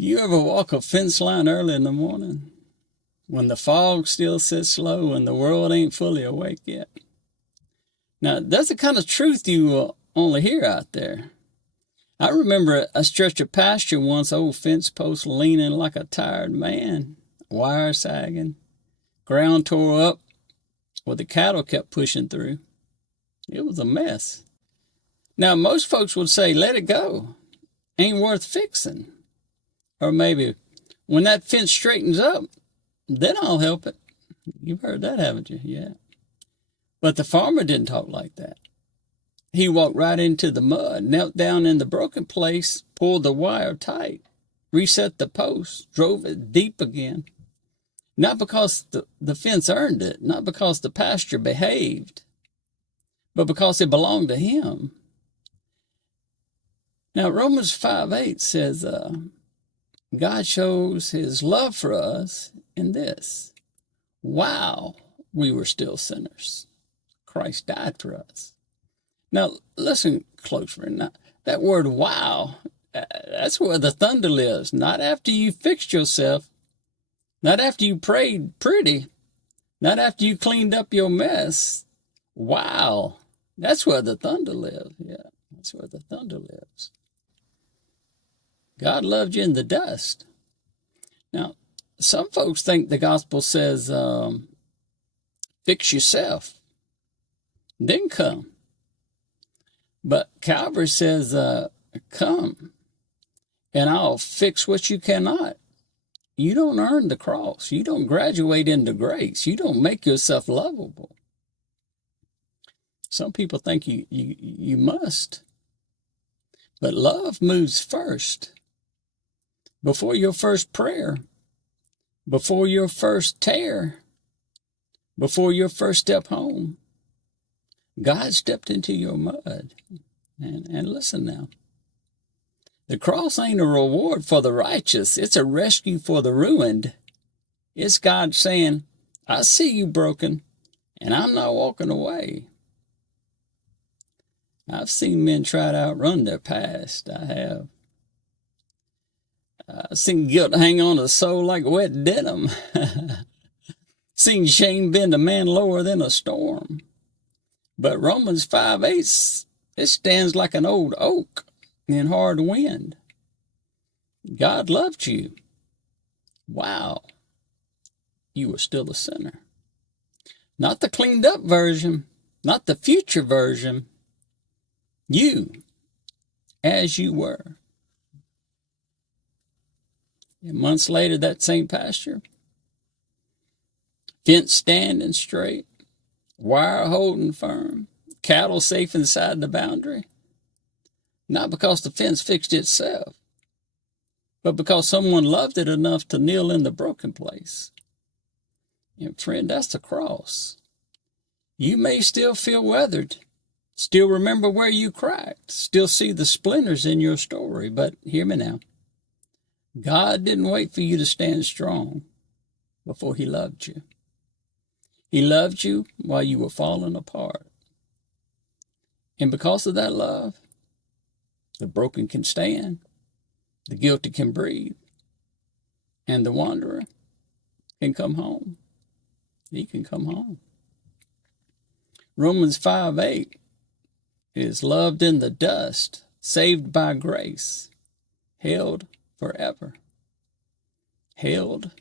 You ever walk a fence line early in the morning when the fog still sits low and the world ain't fully awake yet? Now, that's the kind of truth you will only hear out there. I remember a stretch of pasture once, old fence post leaning like a tired man, wire sagging, ground tore up where the cattle kept pushing through. It was a mess. Now, most folks would say, let it go. Ain't worth fixing. Or maybe, when that fence straightens up, then I'll help it. You've heard that, haven't you? Yeah. But the farmer didn't talk like that. He walked right into the mud, knelt down in the broken place, pulled the wire tight, reset the post, drove it deep again. Not because the fence earned it, not because the pasture behaved, but because it belonged to him. Now, Romans 5:8 says, God shows his love for us in this. While we were still sinners, Christ died for us. Now, listen close, friend. Now, that word wow, that's where the thunder lives. Not after you fixed yourself, not after you prayed pretty, not after you cleaned up your mess. Wow, that's where the thunder lives. Yeah, that's where the thunder lives. God loved you in the dust. Now, some folks think the gospel says, fix yourself, then come. But Calvary says, come, and I'll fix what you cannot. You don't earn the cross. You don't graduate into grace. You don't make yourself lovable. Some people think you must. But love moves first. Before your first prayer, before your first tear, before your first step home, God stepped into your mud. And listen now. The cross ain't a reward for the righteous. It's a rescue for the ruined. It's God saying, I see you broken, and I'm not walking away. I've seen men try to outrun their past. I have. I've seen guilt hang on to the soul like wet denim. Seen shame bend a man lower than a storm. But Romans 5:8, it stands like an old oak in hard wind. God loved you. Wow. You were still a sinner. Not the cleaned up version, not the future version. You, as you were. And months later, that same pasture, fence standing straight, wire holding firm, cattle safe inside the boundary. Not because the fence fixed itself, but because someone loved it enough to kneel in the broken place. And friend, that's the cross. You may still feel weathered, still remember where you cracked, still see the splinters in your story, but hear me now. God didn't wait for you to stand strong before he loved you. He loved you while you were falling apart. And because of that love, the broken can stand, the guilty can breathe, and the wanderer can come home. He can come home. Romans 5:8 is loved in the dust, saved by grace, held forever. Held